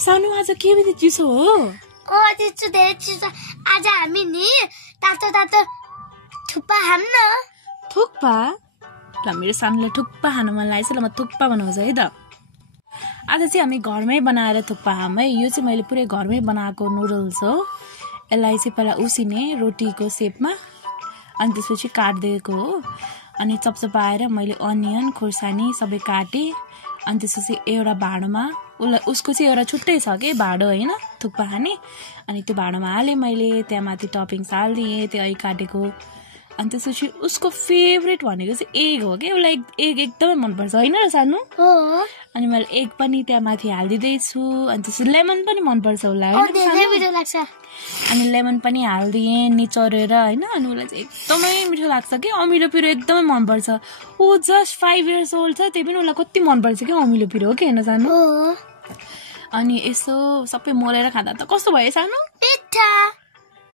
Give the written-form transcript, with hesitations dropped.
सानो आज के बित्ति चिसो हो? चिसो धेरै चिसो। आज हामी नि तातो तातो थुक्पा खाम न। थुक्पा? ल मेरो सानोले थुक्पा खान मन लागेछ, ल म थुक्पा बनाउँछु है त। आज चाहिँ हामी घरमै बनाएर थुक्पा खाम है। यो चाहिँ मैले पुरै घरमै बनाएको नुडल्स हो। यसलाई चाहिँ पहिला उसिने रोटीको सेपमा, अनि त्यसपछि काटिदिएको हो। अनि चपचपाएर मैले अनियन खोर्सानी सबै काटेँ। अनि त्यसपछि एउटा भाँडोमा उसको चाहिँ एउटा छुट्टै छ कि भाँडो होइन थुक्पा खाने। अनि त्यो भाँडोमा हालेँ मैले, त्यहाँ माथि टपिङ्स हालिदिएँ त्यो अघि काटेको। अनि त्यसपछि उसको फेभरेट भनेको चाहिँ एग हो कि, उसलाई एग एकदमै मनपर्छ होइन र सानो? अनि मैले एग पनि त्यहाँ माथि हालिदिँदैछु। अनि त्यसपछि लेमन पनि मनपर्छ उसलाई होइन? अनि लेमन पनि हालिदिएँ निचोरेर होइन। अनि उसलाई चाहिँ एकदमै मिठो लाग्छ कि, अमिलो पिरो एकदमै मनपर्छ। ऊ जस्ट 5 years old छ, त्यही पनि उसलाई कति मनपर्छ कि अमिलो पिरो हो कि होइन सानो? अनि यसो सबै मोलेर खाँदा त कस्तो भयो सानो?